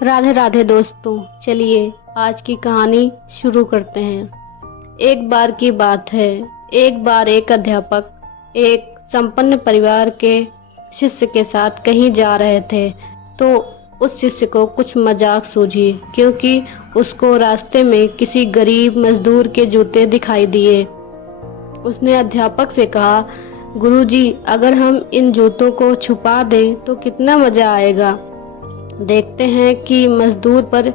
राधे राधे दोस्तों, चलिए आज की कहानी शुरू करते हैं। एक बार की बात है। एक बार एक अध्यापक एक संपन्न परिवार के शिष्य के साथ कहीं जा रहे थे तो उस शिष्य को कुछ मजाक सूझी, क्योंकि उसको रास्ते में किसी गरीब मजदूर के जूते दिखाई दिए। उसने अध्यापक से कहा, गुरुजी, अगर हम इन जूतों को छुपा दें तो कितना मजा आएगा। देखते हैं कि मजदूर पर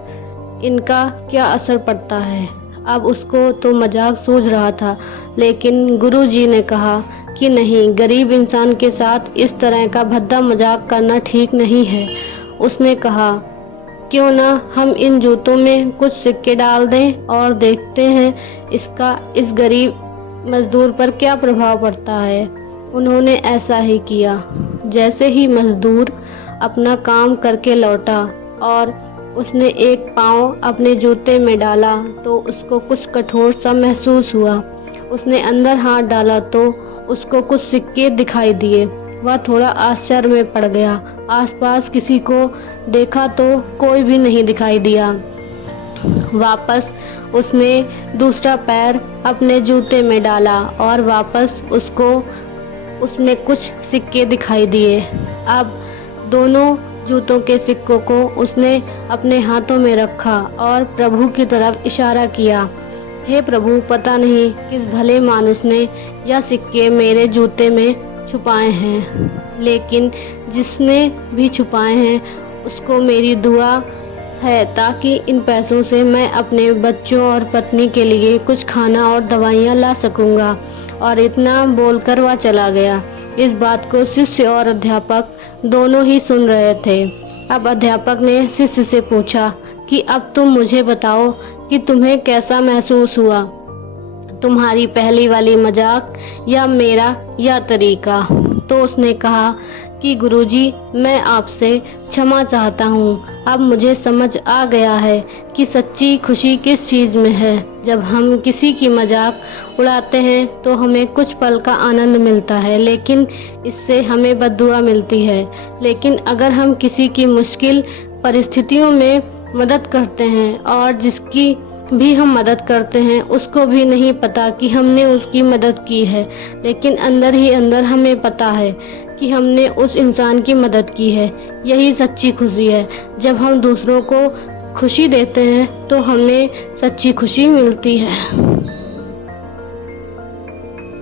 इनका क्या असर पड़ता है। अब उसको तो मजाक सूझ रहा था, लेकिन गुरुजी ने कहा कि नहीं, गरीब इंसान के साथ इस तरह का भद्दा मजाक करना ठीक नहीं है। उसने कहा, क्यों ना हम इन जूतों में कुछ सिक्के डाल दें और देखते हैं इसका इस गरीब मजदूर पर क्या प्रभाव पड़ता है। उन्होंने ऐसा ही किया। जैसे ही मजदूर अपना काम करके लौटा और उसने एक पाँव अपने जूते में डाला तो उसको कुछ कठोर सा महसूस हुआ। उसने अंदर हाथ डाला तो उसको कुछ सिक्के दिखाई दिए। वह थोड़ा आश्चर्य में पड़ गया। आसपास किसी को देखा तो कोई भी नहीं दिखाई दिया। वापस उसने दूसरा पैर अपने जूते में डाला और वापस उसको उसमें कुछ सिक्के दिखाई दिए। अब दोनों जूतों के सिक्कों को उसने अपने हाथों में रखा और प्रभु की तरफ इशारा किया। हे प्रभु, पता नहीं किस भले मानुस ने यह सिक्के मेरे जूते में छुपाए हैं, लेकिन जिसने भी छुपाए हैं उसको मेरी दुआ है, ताकि इन पैसों से मैं अपने बच्चों और पत्नी के लिए कुछ खाना और दवाइयाँ ला सकूँगा। और इतना बोलकर वह चला गया। इस बात को शिष्य और अध्यापक दोनों ही सुन रहे थे। अब अध्यापक ने शिष्य से पूछा कि अब तुम मुझे बताओ कि तुम्हें कैसा महसूस हुआ, तुम्हारी पहली वाली मजाक या मेरा यह तरीका। तो उसने कहा कि गुरुजी, मैं आपसे क्षमा चाहता हूँ। अब मुझे समझ आ गया है कि सच्ची खुशी किस चीज़ में है। जब हम किसी की मजाक उड़ाते हैं तो हमें कुछ पल का आनंद मिलता है, लेकिन इससे हमें बद्दुआ मिलती है। लेकिन अगर हम किसी की मुश्किल परिस्थितियों में मदद करते हैं और जिसकी भी हम मदद करते हैं उसको भी नहीं पता कि हमने उसकी मदद की है, लेकिन अंदर ही अंदर हमें पता है कि हमने उस इंसान की मदद की है। यही सच्ची खुशी है। जब हम दूसरों को खुशी देते हैं तो हमें सच्ची खुशी मिलती है।